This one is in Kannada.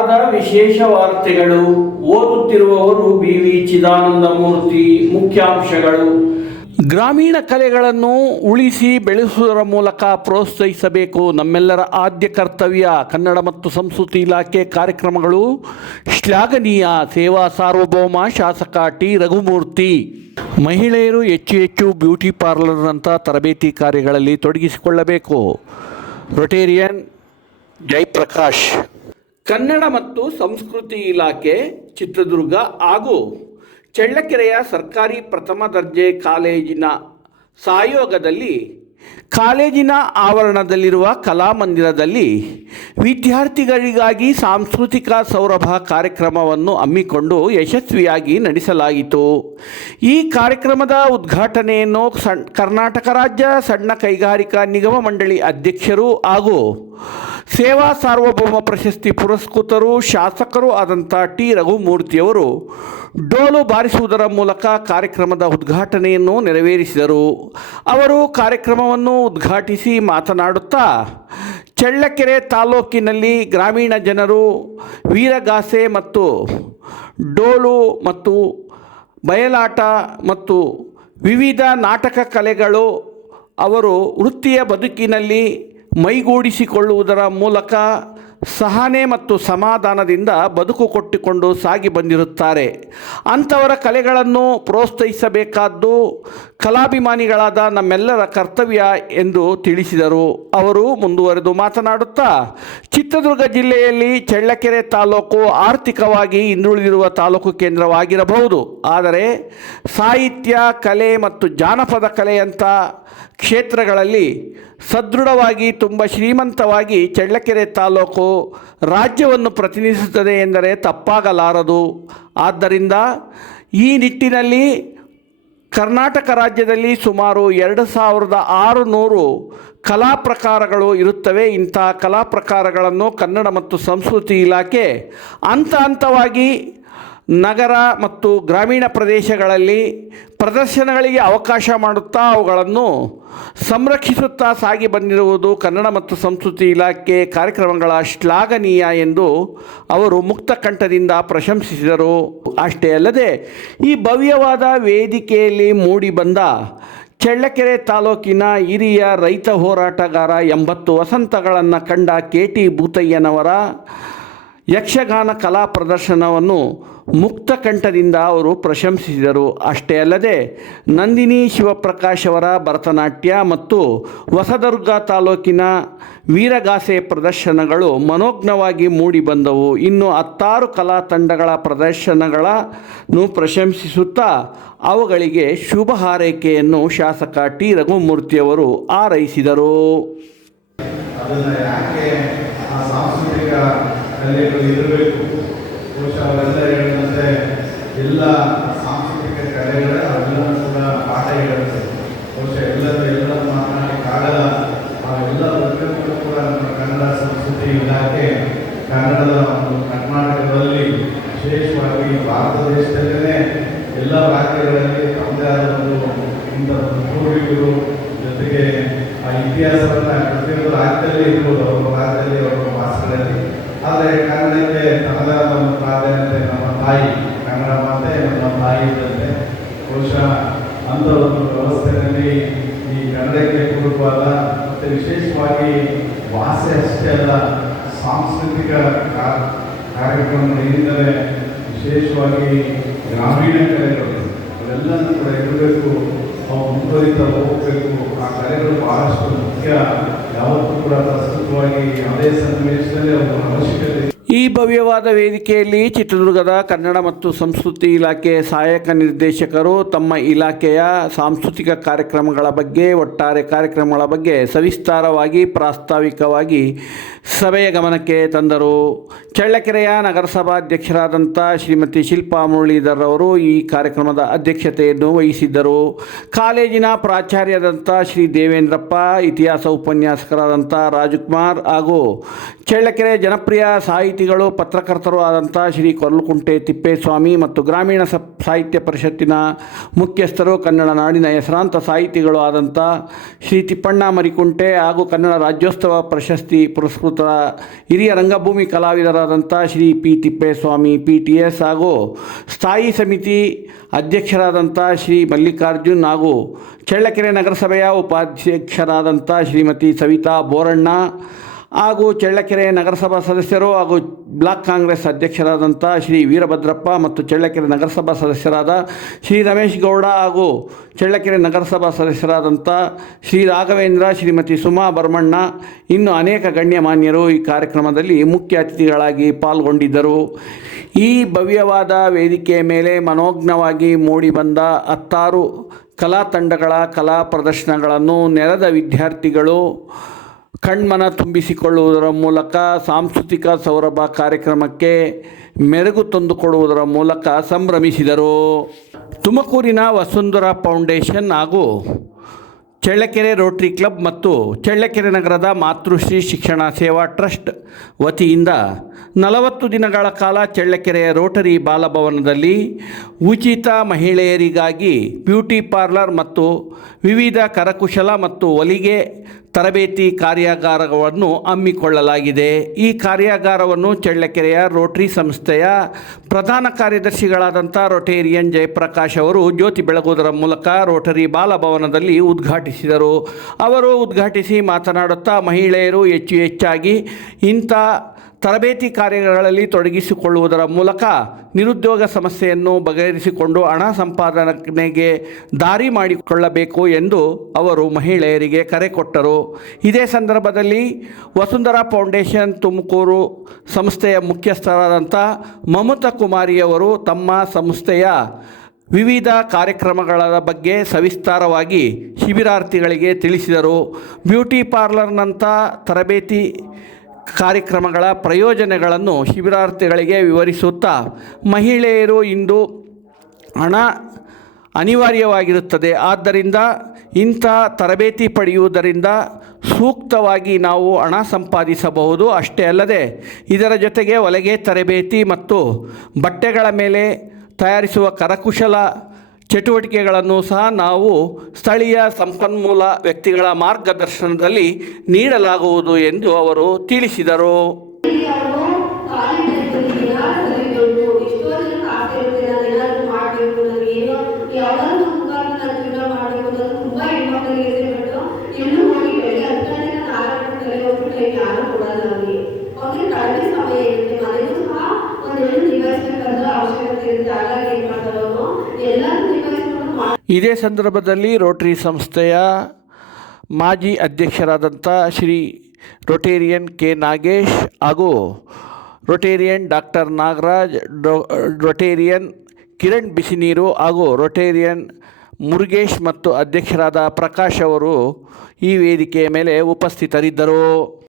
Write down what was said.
ವಾರದ ವಿಶೇಷ ವಾರ್ತೆಗಳು. ಓದುತ್ತಿರುವವರು BV ಚಿದಾನಂದ ಮೂರ್ತಿ. ಮುಖ್ಯಾಂಶಗಳು. ಗ್ರಾಮೀಣ ಕಲೆಗಳನ್ನು ಉಳಿಸಿ ಬೆಳೆಸುವುದರ ಮೂಲಕ ಪ್ರೋತ್ಸಾಹಿಸಬೇಕು, ನಮ್ಮೆಲ್ಲರ ಆದ್ಯ ಕರ್ತವ್ಯ. ಕನ್ನಡ ಮತ್ತು ಸಂಸ್ಕೃತಿ ಇಲಾಖೆ ಕಾರ್ಯಕ್ರಮಗಳು ಶ್ಲಾಘನೀಯ. ಸೇವಾ ಸಾರ್ವಭೌಮ ಶಾಸಕ ಟಿ ರಘುಮೂರ್ತಿ. ಮಹಿಳೆಯರು ಹೆಚ್ಚು ಬ್ಯೂಟಿ ಪಾರ್ಲರ್ನಂಥ ತರಬೇತಿ ಕಾರ್ಯಗಳಲ್ಲಿ ತೊಡಗಿಸಿಕೊಳ್ಳಬೇಕು. ರೊಟೇರಿಯನ್ ಜಯಪ್ರಕಾಶ್. ಕನ್ನಡ ಮತ್ತು ಸಂಸ್ಕೃತಿ ಇಲಾಖೆ ಚಿತ್ರದುರ್ಗ ಹಾಗೂ ಚಳ್ಳಕೆರೆಯ ಸರ್ಕಾರಿ ಪ್ರಥಮ ದರ್ಜೆ ಕಾಲೇಜಿನ ಸಹಯೋಗದಲ್ಲಿ ಕಾಲೇಜಿನ ಆವರಣದಲ್ಲಿರುವ ಕಲಾಮಂದಿರದಲ್ಲಿ ವಿದ್ಯಾರ್ಥಿಗಳಿಗಾಗಿ ಸಾಂಸ್ಕೃತಿಕ ಸೌರಭ ಕಾರ್ಯಕ್ರಮವನ್ನು ಹಮ್ಮಿಕೊಂಡು ಯಶಸ್ವಿಯಾಗಿ ನಡೆಸಲಾಯಿತು. ಈ ಕಾರ್ಯಕ್ರಮದ ಉದ್ಘಾಟನೆಯನ್ನು ಕರ್ನಾಟಕ ರಾಜ್ಯ ಸಣ್ಣ ಕೈಗಾರಿಕಾ ನಿಗಮ ಮಂಡಳಿ ಅಧ್ಯಕ್ಷರು ಹಾಗೂ ಸೇವಾ ಸಾರ್ವಭೌಮ ಪ್ರಶಸ್ತಿ ಪುರಸ್ಕೃತರು ಶಾಸಕರು ಆದಂಥ ಟಿ ರಘುಮೂರ್ತಿಯವರು ಡೋಲು ಬಾರಿಸುವುದರ ಮೂಲಕ ಕಾರ್ಯಕ್ರಮದ ಉದ್ಘಾಟನೆಯನ್ನು ನೆರವೇರಿಸಿದರು. ಅವರು ಕಾರ್ಯಕ್ರಮವನ್ನು ಉದ್ಘಾಟಿಸಿ ಮಾತನಾಡುತ್ತಾ, ಚಳ್ಳಕೆರೆ ತಾಲೂಕಿನಲ್ಲಿ ಗ್ರಾಮೀಣ ಜನರು ವೀರಗಾಸೆ ಮತ್ತು ಡೋಲು ಮತ್ತು ಬಯಲಾಟ ಮತ್ತು ವಿವಿಧ ನಾಟಕ ಕಲೆಗಳು ಅವರು ವೃತ್ತಿಯ ಬದುಕಿನಲ್ಲಿ ಮೈಗೂಡಿಸಿಕೊಳ್ಳುವುದರ ಮೂಲಕ ಸಹನೆ ಮತ್ತು ಸಮಾಧಾನದಿಂದ ಬದುಕು ಕೊಟ್ಟಿಕೊಂಡು ಸಾಗಿ ಬಂದಿರುತ್ತಾರೆ. ಅಂಥವರ ಕಲೆಗಳನ್ನು ಪ್ರೋತ್ಸಾಹಿಸಬೇಕಾದ್ದು ಕಲಾಭಿಮಾನಿಗಳಾದ ನಮ್ಮೆಲ್ಲರ ಕರ್ತವ್ಯ ಎಂದು ತಿಳಿಸಿದರು. ಅವರು ಮುಂದುವರೆದು ಮಾತನಾಡುತ್ತಾ, ಚಿತ್ರದುರ್ಗ ಜಿಲ್ಲೆಯಲ್ಲಿ ಚಳ್ಳಕೆರೆ ತಾಲೂಕು ಆರ್ಥಿಕವಾಗಿ ಹಿಂದುಳಿದಿರುವ ತಾಲೂಕು ಕೇಂದ್ರವಾಗಿರಬಹುದು, ಆದರೆ ಸಾಹಿತ್ಯ, ಕಲೆ ಮತ್ತು ಜಾನಪದ ಕಲೆಯಂಥ ಕ್ಷೇತ್ರಗಳಲ್ಲಿ ಸದೃಢವಾಗಿ ತುಂಬ ಶ್ರೀಮಂತವಾಗಿ ಚಳ್ಳಕೆರೆ ತಾಲೂಕು ರಾಜ್ಯವನ್ನು ಪ್ರತಿನಿಧಿಸುತ್ತದೆ ಎಂದರೆ ತಪ್ಪಾಗಲಾರದು. ಆದ್ದರಿಂದ ಈ ನಿಟ್ಟಿನಲ್ಲಿ ಕರ್ನಾಟಕ ರಾಜ್ಯದಲ್ಲಿ ಸುಮಾರು 2600 ಕಲಾ ಪ್ರಕಾರಗಳು ಇರುತ್ತವೆ. ಇಂಥ ಕಲಾ ಪ್ರಕಾರಗಳನ್ನು ಕನ್ನಡ ಮತ್ತು ಸಂಸ್ಕೃತಿ ಇಲಾಖೆ ಹಂತವಾಗಿ ನಗರ ಮತ್ತು ಗ್ರಾಮೀಣ ಪ್ರದೇಶಗಳಲ್ಲಿ ಪ್ರದರ್ಶನಗಳಿಗೆ ಅವಕಾಶ ಮಾಡುತ್ತಾ ಅವುಗಳನ್ನು ಸಂರಕ್ಷಿಸುತ್ತಾ ಸಾಗಿ ಬಂದಿರುವುದು ಕನ್ನಡ ಮತ್ತು ಸಂಸ್ಕೃತಿ ಇಲಾಖೆ ಕಾರ್ಯಕ್ರಮಗಳ ಶ್ಲಾಘನೀಯ ಎಂದು ಅವರು ಮುಕ್ತ ಕಂಠದಿಂದ ಪ್ರಶಂಸಿಸಿದರು. ಅಷ್ಟೇ ಅಲ್ಲದೆ ಈ ಭವ್ಯವಾದ ವೇದಿಕೆಯಲ್ಲಿ ಮೂಡಿಬಂದ ಚಳ್ಳಕೆರೆ ತಾಲೂಕಿನ ಹಿರಿಯ ರೈತ ಹೋರಾಟಗಾರ 80 ವಸಂತಗಳನ್ನು ಕಂಡ KT ಭೂತಯ್ಯನವರ ಯಕ್ಷಗಾನ ಕಲಾ ಪ್ರದರ್ಶನವನ್ನು ಮುಕ್ತ ಕಂಠದಿಂದ ಅವರು ಪ್ರಶಂಸಿಸಿದರು. ಅಷ್ಟೇ ಅಲ್ಲದೆ ನಂದಿನಿ ಶಿವಪ್ರಕಾಶ್ ಅವರ ಭರತನಾಟ್ಯ ಮತ್ತು ಹೊಸದುರ್ಗ ತಾಲೂಕಿನ ವೀರಗಾಸೆ ಪ್ರದರ್ಶನಗಳು ಮನೋಜ್ಞವಾಗಿ ಮೂಡಿಬಂದವು. ಇನ್ನು 10 ಕಲಾ ತಂಡಗಳ ಪ್ರದರ್ಶನಗಳನ್ನು ಪ್ರಶಂಸಿಸುತ್ತಾ ಅವುಗಳಿಗೆ ಶುಭ ಹಾರೈಕೆಯನ್ನು ಶಾಸಕ ಟಿ ರಘುಮೂರ್ತಿಯವರು ಹಾರೈಸಿದರು. ಕಲೆಗಳು ಇರಬೇಕು. ಬಹುಶಃ ಅವೆಲ್ಲ ಹೇಳಿದಂತೆ ಎಲ್ಲ ಸಾಂಸ್ಕೃತಿಕ ಕಲೆಗಳ ಅವೆಲ್ಲ ಕೂಡ ಪಾಠ ಹೇಳುತ್ತೆ. ಬಹುಶಃ ಎಲ್ಲರೂ ಮಾತನಾಡಲಿಕ್ಕಾಗಲ್ಲ. ಎಲ್ಲ ವರ್ಗಗಳು ಕೂಡ ನಮ್ಮ ಕನ್ನಡ ಸಂಸ್ಕೃತಿ ಇಲಾಖೆ ಕನ್ನಡದ ಒಂದು ಕರ್ನಾಟಕದಲ್ಲಿ ವಿಶೇಷವಾಗಿ ಭಾರತ ದೇಶದಲ್ಲೇ ಎಲ್ಲ ರಾಜ್ಯಗಳಲ್ಲಿ ತಮ್ಮದೇ ಆದ ಒಂದು ಪೂರ್ವಿಕರು ಜೊತೆಗೆ ಆ ಇತಿಹಾಸವನ್ನು ಪ್ರತಿಯೊಂದು ರಾಜ್ಯದಲ್ಲಿ ಇರ್ಬೋದು, ಅವರ ರಾಜ್ಯದಲ್ಲಿ ಅವರ ಭಾಷೆಗಳಲ್ಲಿ. ಆದರೆ ಕನ್ನಡಕ್ಕೆ ತನ್ನದಾದ ಒಂದು ಪ್ರಾಧಾನ್ಯತೆ, ನಮ್ಮ ತಾಯಿ ಕನ್ನಡ ಮಾತೆ ನಮ್ಮ ತಾಯಿ ಇದ್ದಂತೆ. ಬಹುಶಃ ಅಂಥ ಒಂದು ವ್ಯವಸ್ಥೆಯಲ್ಲಿ ಈ ಕನ್ನಡಕ್ಕೆ ಪೂರಕವಾದ ಮತ್ತು ವಿಶೇಷವಾಗಿ ಭಾಷೆ ಅಷ್ಟೇ ಅಲ್ಲ, ಸಾಂಸ್ಕೃತಿಕ ಕಾರ್ಯಕ್ರಮಗಳಿಂದಲೇ ವಿಶೇಷವಾಗಿ ಗ್ರಾಮೀಣ ಕಲೆಗಳು ಅವೆಲ್ಲನೂ ಕೂಡ ಇರಬೇಕು. ಅವು ಮುಂದುವರಿತಾ ಹೋಗಬೇಕು. ಆ ಕಲೆಗಳು ಬಹಳಷ್ಟು ಮುಖ್ಯ. ಯಾವತ್ತೂ ಕೂಡ ಪ್ರಸ್ತುತವಾಗಿ ಯಾವುದೇ ಸನ್ನಿವೇಶದಲ್ಲಿ ಅವರ ಅವಶ್ಯಕತೆ. ಈ ಭವ್ಯವಾದ ವೇದಿಕೆಯಲ್ಲಿ ಚಿತ್ರದುರ್ಗದ ಕನ್ನಡ ಮತ್ತು ಸಂಸ್ಕೃತಿ ಇಲಾಖೆ ಸಹಾಯಕ ನಿರ್ದೇಶಕರು ತಮ್ಮ ಇಲಾಖೆಯ ಸಾಂಸ್ಕೃತಿಕ ಕಾರ್ಯಕ್ರಮಗಳ ಬಗ್ಗೆ, ಒಟ್ಟಾರೆ ಕಾರ್ಯಕ್ರಮಗಳ ಬಗ್ಗೆ ಸವಿಸ್ತಾರವಾಗಿ ಪ್ರಾಸ್ತಾವಿಕವಾಗಿ ಸಭೆಯ ಗಮನಕ್ಕೆ ತಂದರು. ಚಳ್ಳಕೆರೆಯ ನಗರಸಭಾಧ್ಯಕ್ಷರಾದಂಥ ಶ್ರೀಮತಿ ಶಿಲ್ಪಾ ಮುರಳೀಧರ್ ಅವರು ಈ ಕಾರ್ಯಕ್ರಮದ ಅಧ್ಯಕ್ಷತೆಯನ್ನು ವಹಿಸಿದ್ದರು. ಕಾಲೇಜಿನ ಪ್ರಾಚಾರ್ಯರಾದಂಥ ಶ್ರೀ ದೇವೇಂದ್ರಪ್ಪ, ಇತಿಹಾಸ ಉಪನ್ಯಾಸಕರಾದಂಥ ರಾಜಕುಮಾರ್ ಹಾಗೂ ಚಳ್ಳಕೆರೆ ಜನಪ್ರಿಯ ಸಾಹಿತಿ ಸಾಹಿತಿಗಳು ಪತ್ರಕರ್ತರು ಆದಂಥ ಶ್ರೀ ಕೊರ್ಲಕುಂಟೆ ತಿಪ್ಪೇಸ್ವಾಮಿ ಮತ್ತು ಗ್ರಾಮೀಣ ಸಾಹಿತ್ಯ ಪರಿಷತ್ತಿನ ಮುಖ್ಯಸ್ಥರು, ಕನ್ನಡ ನಾಡಿನ ಹೆಸರಾಂತ ಸಾಹಿತಿಗಳು ಆದಂಥ ಶ್ರೀ ತಿಪ್ಪಣ್ಣ ಮರಿಕುಂಟೆ ಹಾಗೂ ಕನ್ನಡ ರಾಜ್ಯೋತ್ಸವ ಪ್ರಶಸ್ತಿ ಪುರಸ್ಕೃತ ಹಿರಿಯ ರಂಗಭೂಮಿ ಕಲಾವಿದರಾದಂಥ ಶ್ರೀ ಪಿ ತಿಪ್ಪೇಸ್ವಾಮಿ PTS ಹಾಗೂ ಸ್ಥಾಯಿ ಸಮಿತಿ ಅಧ್ಯಕ್ಷರಾದಂಥ ಶ್ರೀ ಮಲ್ಲಿಕಾರ್ಜುನ್ ಹಾಗೂ ಚಳ್ಳಕೆರೆ ನಗರಸಭೆಯ ಉಪಾಧ್ಯಕ್ಷರಾದಂಥ ಶ್ರೀಮತಿ ಸವಿತಾ ಬೋರಣ್ಣ ಹಾಗೂ ಚಳ್ಳಕೆರೆ ನಗರಸಭಾ ಸದಸ್ಯರು ಹಾಗೂ ಬ್ಲಾಕ್ ಕಾಂಗ್ರೆಸ್ ಅಧ್ಯಕ್ಷರಾದಂಥ ಶ್ರೀ ವೀರಭದ್ರಪ್ಪ ಮತ್ತು ಚಳ್ಳಕೆರೆ ನಗರಸಭಾ ಸದಸ್ಯರಾದ ಶ್ರೀ ರಮೇಶ್ ಗೌಡ ಹಾಗೂ ಚಳ್ಳಕೆರೆ ನಗರಸಭಾ ಸದಸ್ಯರಾದಂಥ ಶ್ರೀ ರಾಘವೇಂದ್ರ, ಶ್ರೀಮತಿ ಸುಮಾ ಭರಮಣ್ಣ ಇನ್ನು ಅನೇಕ ಗಣ್ಯಮಾನ್ಯರು ಈ ಕಾರ್ಯಕ್ರಮದಲ್ಲಿ ಮುಖ್ಯ ಅತಿಥಿಗಳಾಗಿ ಪಾಲ್ಗೊಂಡಿದ್ದರು. ಈ ಭವ್ಯವಾದ ವೇದಿಕೆಯ ಮೇಲೆ ಮನೋಜ್ಞವಾಗಿ ಮೂಡಿಬಂದ 16 ಕಲಾ ತಂಡಗಳ ಕಲಾ ಪ್ರದರ್ಶನಗಳನ್ನು ನೆರೆದ ವಿದ್ಯಾರ್ಥಿಗಳು ಕಣ್ಮನ ತುಂಬಿಸಿಕೊಳ್ಳುವುದರ ಮೂಲಕ ಸಾಂಸ್ಕೃತಿಕ ಸೌರಭ ಕಾರ್ಯಕ್ರಮಕ್ಕೆ ಮೆರುಗು ತಂದುಕೊಡುವುದರ ಮೂಲಕ ಸಂಭ್ರಮಿಸಿದರು. ತುಮಕೂರಿನ ವಸುಂಧರಾ ಫೌಂಡೇಶನ್ ಹಾಗೂ ಚಳ್ಳಕೆರೆ ರೋಟರಿ ಕ್ಲಬ್ ಮತ್ತು ಚಳ್ಳಕೆರೆ ನಗರದ ಮಾತೃಶ್ರೀ ಶಿಕ್ಷಣ ಸೇವಾ ಟ್ರಸ್ಟ್ ವತಿಯಿಂದ 40 ದಿನಗಳ ಕಾಲ ಚಳ್ಳಕೆರೆಯ ರೋಟರಿ ಬಾಲಭವನದಲ್ಲಿ ಉಚಿತ ಮಹಿಳೆಯರಿಗಾಗಿ ಬ್ಯೂಟಿ ಪಾರ್ಲರ್ ಮತ್ತು ವಿವಿಧ ಕರಕುಶಲ ಮತ್ತು ಹೊಲಿಗೆ ತರಬೇತಿ ಕಾರ್ಯಾಗಾರವನ್ನು ಹಮ್ಮಿಕೊಳ್ಳಲಾಗಿದೆ. ಈ ಕಾರ್ಯಾಗಾರವನ್ನು ಚಳ್ಳಕೆರೆಯ ರೋಟರಿ ಸಂಸ್ಥೆಯ ಪ್ರಧಾನ ಕಾರ್ಯದರ್ಶಿಗಳಾದಂಥ ರೊಟೇರಿಯನ್ ಜಯಪ್ರಕಾಶ್ ಅವರು ಜ್ಯೋತಿ ಬೆಳಗುವುದರ ಮೂಲಕ ರೋಟರಿ ಬಾಲಭವನದಲ್ಲಿ ಉದ್ಘಾಟಿಸಿದರು. ಅವರು ಉದ್ಘಾಟಿಸಿ ಮಾತನಾಡುತ್ತಾ ಮಹಿಳೆಯರು ಹೆಚ್ಚಾಗಿ ಇಂಥ ತರಬೇತಿ ಕಾರ್ಯಗಳಲ್ಲಿ ತೊಡಗಿಸಿಕೊಳ್ಳುವುದರ ಮೂಲಕ ನಿರುದ್ಯೋಗ ಸಮಸ್ಯೆಯನ್ನು ಬಗೆಹರಿಸಿಕೊಂಡು ಹಣ ಸಂಪಾದನೆಗೆ ದಾರಿ ಮಾಡಿಕೊಳ್ಳಬೇಕು ಎಂದು ಅವರು ಮಹಿಳೆಯರಿಗೆ ಕರೆ ಕೊಟ್ಟರು. ಇದೇ ಸಂದರ್ಭದಲ್ಲಿ ವಸುಂಧರಾ ಫೌಂಡೇಶನ್ ತುಮಕೂರು ಸಂಸ್ಥೆಯ ಮುಖ್ಯಸ್ಥರಾದಂಥ ಮಮತಾ ಕುಮಾರಿಯವರು ತಮ್ಮ ಸಂಸ್ಥೆಯ ವಿವಿಧ ಕಾರ್ಯಕ್ರಮಗಳ ಬಗ್ಗೆ ಸವಿಸ್ತಾರವಾಗಿ ಶಿಬಿರಾರ್ಥಿಗಳಿಗೆ ತಿಳಿಸಿದರು. ಬ್ಯೂಟಿ ಪಾರ್ಲರ್ನಂಥ ತರಬೇತಿ ಕಾರ್ಯಕ್ರಮಗಳ ಪ್ರಯೋಜನಗಳನ್ನು ಶಿಬಿರಾರ್ಥಿಗಳಿಗೆ ವಿವರಿಸುತ್ತಾ ಮಹಿಳೆಯರು ಇಂದು ಹಣ ಅನಿವಾರ್ಯವಾಗಿರುತ್ತದೆ, ಆದ್ದರಿಂದ ಇಂಥ ತರಬೇತಿ ಪಡೆಯುವುದರಿಂದ ಸೂಕ್ತವಾಗಿ ನಾವು ಹಣ ಸಂಪಾದಿಸಬಹುದು. ಅಷ್ಟೇ ಅಲ್ಲದೆ ಇದರ ಜೊತೆಗೆ ಹೊಲಿಗೆ ತರಬೇತಿ ಮತ್ತು ಬಟ್ಟೆಗಳ ಮೇಲೆ ತಯಾರಿಸುವ ಕರಕುಶಲ ಚಟುವಟಿಕೆಗಳನ್ನು ಸಹ ನಾವು ಸ್ಥಳೀಯ ಸಂಪನ್ಮೂಲ ವ್ಯಕ್ತಿಗಳ ಮಾರ್ಗದರ್ಶನದಲ್ಲಿ ನೀಡಲಾಗುವುದು ಎಂದು ಅವರು ತಿಳಿಸಿದರು. ಇದೇ ಸಂದರ್ಭದಲ್ಲಿ ರೋಟರಿ ಸಂಸ್ಥೆಯ ಮಾಜಿ ಅಧ್ಯಕ್ಷರಾದಂಥ ಶ್ರೀ ರೊಟೇರಿಯನ್ ಕೆ ನಾಗೇಶ್ ಹಾಗೂ Rotarian doctor Nagaraj, Rotarian Kiran ಬಿಸಿನೀರು ಹಾಗೂ ರೊಟೇರಿಯನ್ ಮುರುಗೇಶ್ ಮತ್ತು ಅಧ್ಯಕ್ಷರಾದ ಪ್ರಕಾಶ್ ಅವರು ಈ ವೇದಿಕೆಯ ಮೇಲೆ ಉಪಸ್ಥಿತರಿದ್ದರು.